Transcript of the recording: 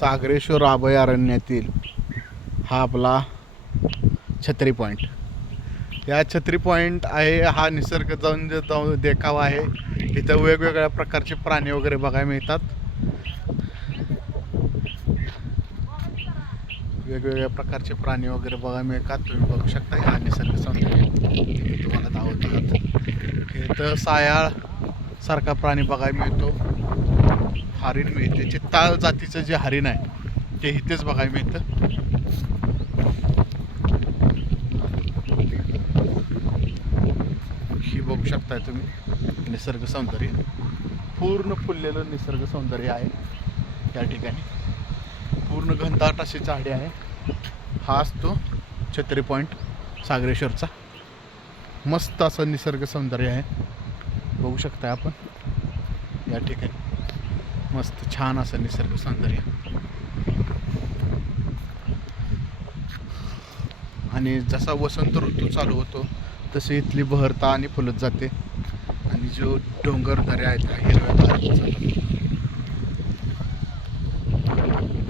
सागरेश्वर अभयारण्यातील हा आपला छत्री पॉईंट. या छत्री पॉईंट आहे हा निसर्ग जाऊन देखावा आहे. इथं वेगवेगळ्या प्रकारचे प्राणी वगैरे बघायला मिळतात. वेगवेगळ्या प्रकारचे प्राणी वगैरे बघायला मिळतात. तुम्ही बघू शकता हा निसर्ग सौंदर्य तुम्हाला दाखवत आहात. इथं सायाळ सारखा प्राणी बघायला मिळतो. हरिण मिळते. चित्ताळ जातीचं जे हरिण आहे ते इथेच बघायला मिळतं. ही बघू शकताय तुम्ही निसर्ग सौंदर्य. पूर्ण फुललेलं निसर्ग सौंदर्य आहे या ठिकाणी. पूर्ण घनदाट अशी झाडे आहे. हा असतो छत्री पॉईंट सागरेश्वरचा. मस्त असं निसर्ग सौंदर्य आहे. बघू शकताय आपण या ठिकाणी. मस्त छान असं निसर्ग सौंदर्य. आणि जसा वसंत ऋतू चालू होतो तसे इथली बहरता आणि फुलत जाते. आणि जो डोंगर दऱ्या आहेत हिरव्या